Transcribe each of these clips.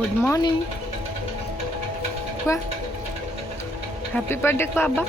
Good morning. Quoi? Happy birthday ko, Abba?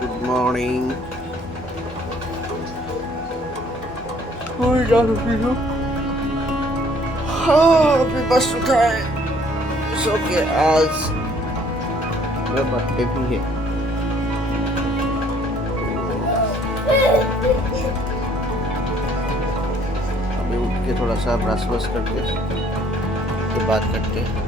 Good morning. अभी बस उठा है। सो के आज मेरा बर्थडे भी है। अभी उठ के थोड़ा सा ब्रश वश करके तो बात करते हैं।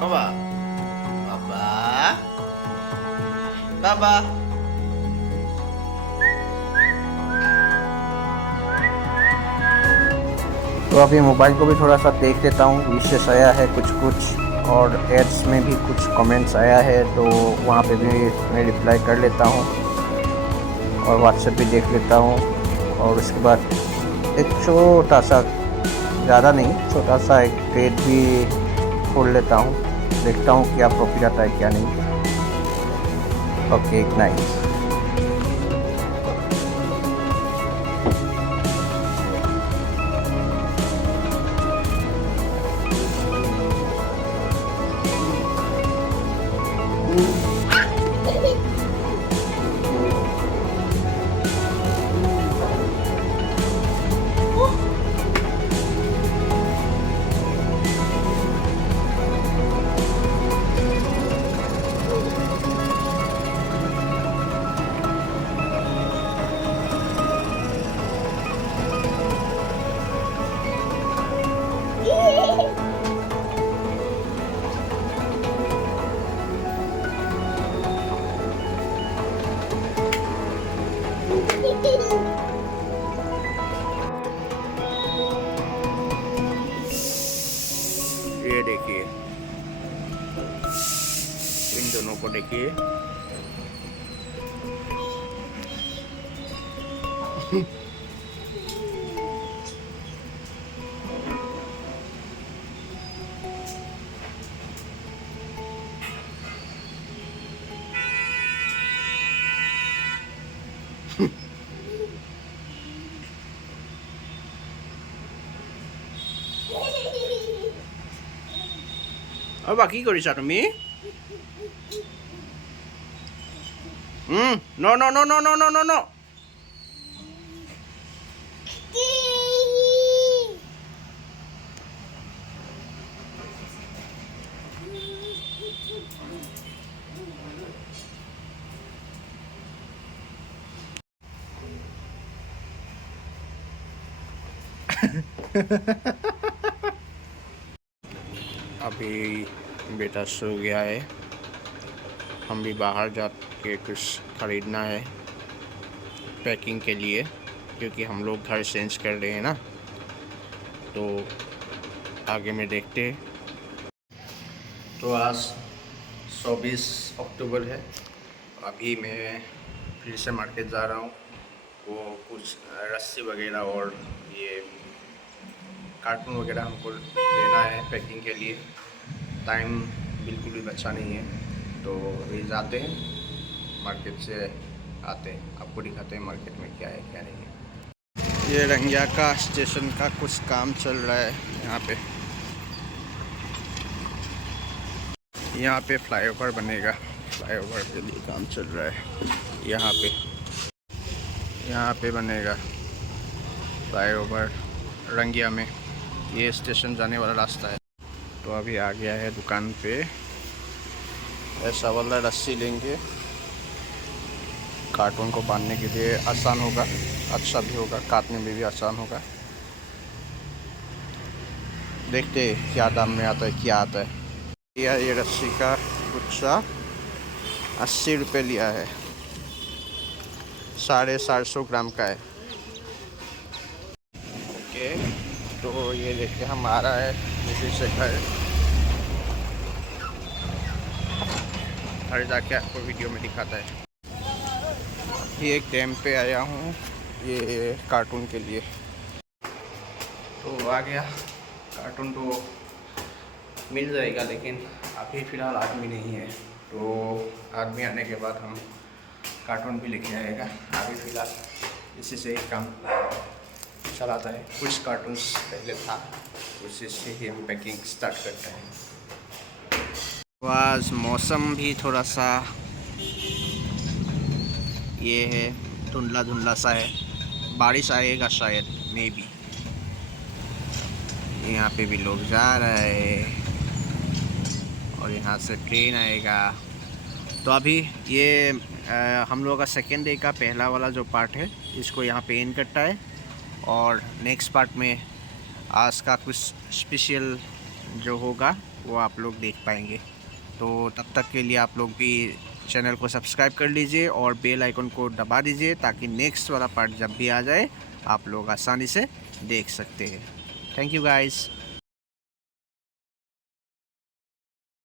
Baba, Baba, Baba. तो अभी मोबाइल को भी थोड़ा सा देख लेता हूँ। विशेष आया है कुछ और एड्स में भी कुछ कमेंट्स आया है, तो वहाँ पे भी मैं रिप्लाई कर लेता हूँ और व्हाट्सएप भी देख लेता हूँ। और उसके बाद एक छोटा सा, ज़्यादा नहीं, छोटा सा एक ट्रेड भी खोल लेता हूँ, देखता हूँ क्या प्रॉफिट आता है क्या नहीं। Okay, nice. ये देखिए, इन दोनों को देखिए। अब কি কৰিছা তুমি? No no no no no no no no. अभी बेटा सो गया है। हम भी बाहर जाके कुछ ख़रीदना है पैकिंग के लिए, क्योंकि हम लोग घर चेंज कर रहे हैं ना, तो आगे में देखते हैं। तो आज 24 अक्टूबर है। अभी मैं फिर से मार्केट जा रहा हूँ। वो कुछ रस्सी वगैरह और ये कार्टून वगैरह हमको लेना है पैकिंग के लिए। टाइम बिल्कुल भी बचा नहीं है, तो अभी जाते हैं, मार्केट से आते हैं, आपको दिखाते हैं मार्केट में क्या है क्या नहीं है। ये रंगिया का स्टेशन का कुछ काम चल रहा है यहाँ पे फ्लाईओवर बनेगा। फ्लाईओवर के लिए काम चल रहा है यहाँ पे बनेगा फ्लाईओवर रंगिया में। ये स्टेशन जाने वाला रास्ता है। तो अभी आ गया है दुकान पे। ऐसा वाला रस्सी लेंगे, कार्टून को बांधने के लिए आसान होगा, अच्छा भी होगा, काटने में भी आसान होगा। देखते हैं क्या दाम में आता है, क्या आता है। ये रस्सी का गुच्छा 80 रुपये लिया है, 750 ग्राम का है। ओके, तो ये लेके हम आ रहा है दिल्ली से घर जाके आपको वीडियो में दिखाता है। ये एक डैम पे आया हूँ ये कार्टून के लिए। तो आ गया कार्टून, तो मिल जाएगा, लेकिन अभी फ़िलहाल आदमी नहीं है। तो आदमी आने के बाद हम कार्टून भी लेके आएगा। अभी फ़िलहाल इसी से ही काम चलाता है। कुछ कार्टून्स पहले था, उसी से ही हम पैकिंग स्टार्ट करते हैं। आज मौसम भी थोड़ा सा ये है, धुंधला धुंधला सा है, बारिश आएगा शायद, मे बी। यहाँ पे भी लोग जा रहे हैं और यहाँ से ट्रेन आएगा। तो अभी ये हम लोगों का सेकेंड डे का पहला वाला जो पार्ट है, इसको यहाँ पे एंड करता है। और नेक्स्ट पार्ट में आज का कुछ स्पेशल जो होगा वो आप लोग देख पाएंगे। तो तब तक के लिए आप लोग भी चैनल को सब्सक्राइब कर लीजिए और बेल आइकन को दबा दीजिए, ताकि नेक्स्ट वाला पार्ट जब भी आ जाए आप लोग आसानी से देख सकते हैं। Thank you guys.